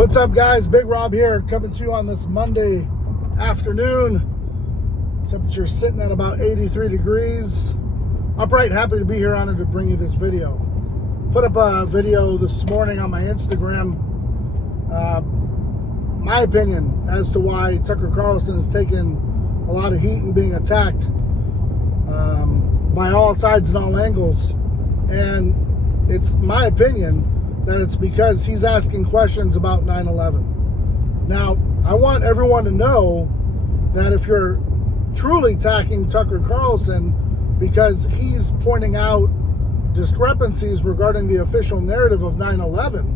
What's up, guys? Big Rob here, coming to you on this Monday afternoon. Temperature sitting at about 83 degrees. Upright, happy to be here, honored to bring you this video. Put up a video this morning on my Instagram. My opinion as to why Tucker Carlson is taking a lot of heat and being attacked by all sides and all angles. And it's my opinion that it's because he's asking questions about 9/11. Now, I want everyone to know that if you're truly attacking Tucker Carlson because he's pointing out discrepancies regarding the official narrative of 9/11,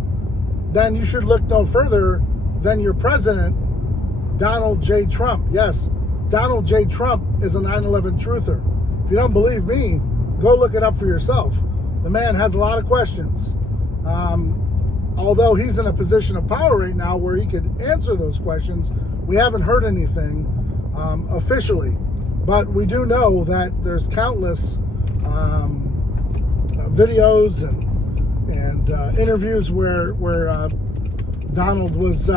then you should look no further than your president, Donald J. Trump. Yes, Donald J. Trump is a 9/11 truther. If you don't believe me, go look it up for yourself. The man has a lot of questions. Although he's in a position of power right now where he could answer those questions, we haven't heard anything officially. But we do know that there's countless videos and interviews where Donald was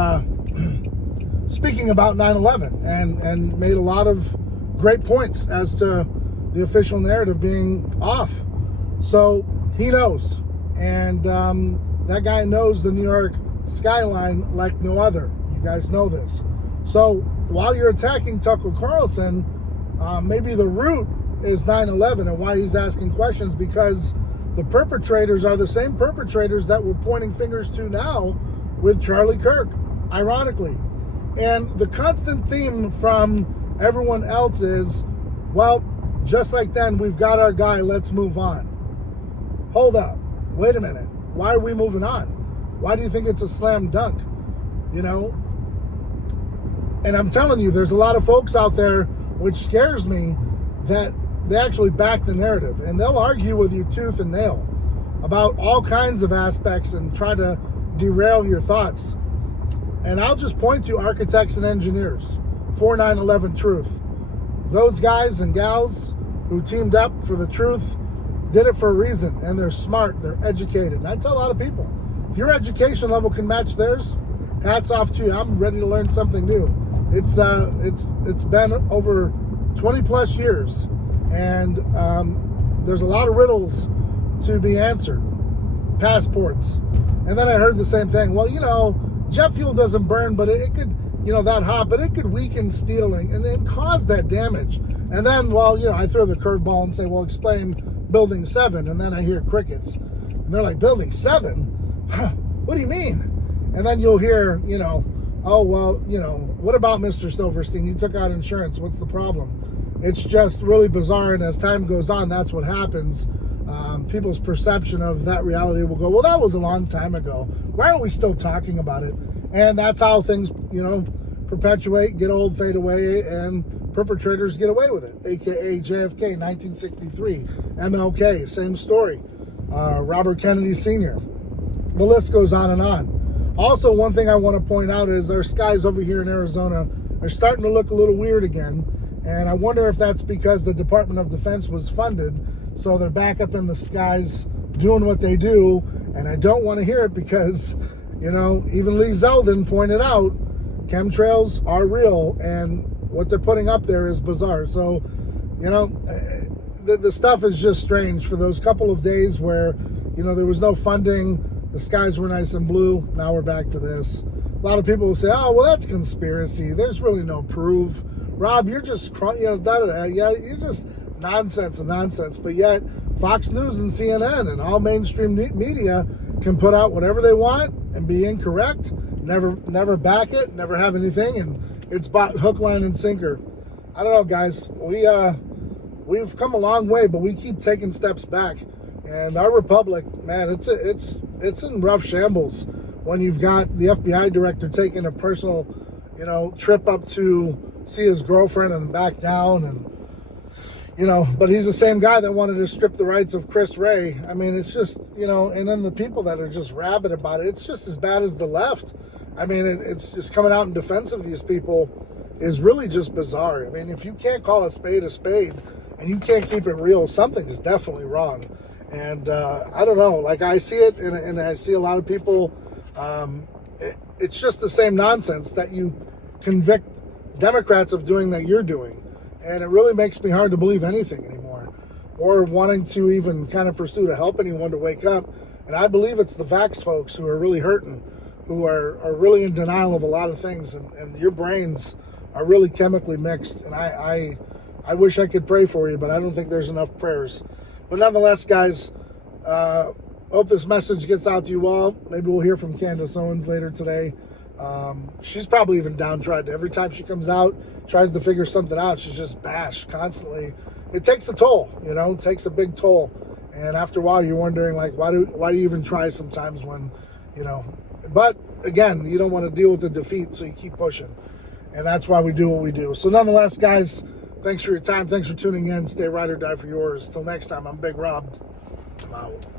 speaking about 9/11 and made a lot of great points as to the official narrative being off. So he knows. And that guy knows the New York skyline like no other. You guys know this. So while you're attacking Tucker Carlson, maybe the root is 9/11 and why he's asking questions, because the perpetrators are the same perpetrators that we're pointing fingers to now with Charlie Kirk, ironically. And the constant theme from everyone else is, well, just like then, we've got our guy, let's move on. Hold up. Wait a minute. Why are we moving on? Why do you think it's a slam dunk? You know? And I'm telling you, there's a lot of folks out there, which scares me, that they actually back the narrative. And they'll argue with you tooth and nail about all kinds of aspects and try to derail your thoughts. And I'll just point to architects and engineers for 9/11 truth. Those guys and gals who teamed up for the truth did it for a reason, and they're smart, they're educated. And I tell a lot of people, if your education level can match theirs, hats off to you. I'm ready to learn something new. It's been over 20 plus years, and there's a lot of riddles to be answered. Passports. And then I heard the same thing. Well, you know, jet fuel doesn't burn, but it could, you know, that hot, but it could weaken steel and then cause that damage. And then, well, you know, I throw the curveball and say, well, explain Building 7, and then I hear crickets. And they're like, Building 7? Huh, what do you mean? And then you'll hear, you know, oh, well, you know, what about Mr. Silverstein? You took out insurance. What's the problem? It's just really bizarre, and as time goes on, that's what happens. People's perception of that reality will go, well, that was a long time ago. Why are we still talking about it? And that's how things, you know, perpetuate, get old, fade away, and perpetrators get away with it, aka JFK, 1963, MLK, same story, Robert Kennedy Sr. The list goes on and on. Also, one thing I want to point out is our skies over here in Arizona are starting to look a little weird again, and I wonder if that's because the Department of Defense was funded, so they're back up in the skies doing what they do, and I don't want to hear it because, you know, even Lee Zeldin pointed out chemtrails are real, and what they're putting up there is bizarre. So, you know, the stuff is just strange. For those couple of days where, you know, there was no funding, the skies were nice and blue, now we're back to this. A lot of people will say, oh, well, that's conspiracy. There's really no proof. Rob, you're just, you know, da-da-da. Yeah, you're just nonsense and nonsense. But yet, Fox News and CNN and all mainstream media can put out whatever they want and be incorrect, never back it, never have anything, and it's bought hook, line, and sinker. I don't know, guys. We've come a long way, but we keep taking steps back. And our republic, man, it's in rough shambles. When you've got the FBI director taking a personal, you know, trip up to see his girlfriend and back down, and you know, but he's the same guy that wanted to strip the rights of Chris Ray. I mean, it's just, you know, and then the people that are just rabid about it, it's just as bad as the left. I mean, it's just coming out in defense of these people is really just bizarre. I mean, if you can't call a spade and you can't keep it real, something is definitely wrong. And I don't know, like I see it, and I see a lot of people it's just the same nonsense that you convict Democrats of doing that you're doing. And it really makes me hard to believe anything anymore, or wanting to even kind of pursue to help anyone to wake up. And I believe it's the vax folks who are really hurting, who are really in denial of a lot of things, and your brains are really chemically mixed. And I wish I could pray for you, but I don't think there's enough prayers. But nonetheless, guys, hope this message gets out to you all. Maybe we'll hear from Candace Owens later today. She's probably even downtrodden. Every time she comes out, tries to figure something out, she's just bashed constantly. It takes a toll, it takes a big toll. And after a while, you're wondering, like, why do you even try sometimes when, but again, you don't want to deal with the defeat, so you keep pushing. And that's why we do what we do. So nonetheless, guys, thanks for your time. Thanks for tuning in. Stay ride or die for yours. Till next time, I'm Big Rob. I'm out.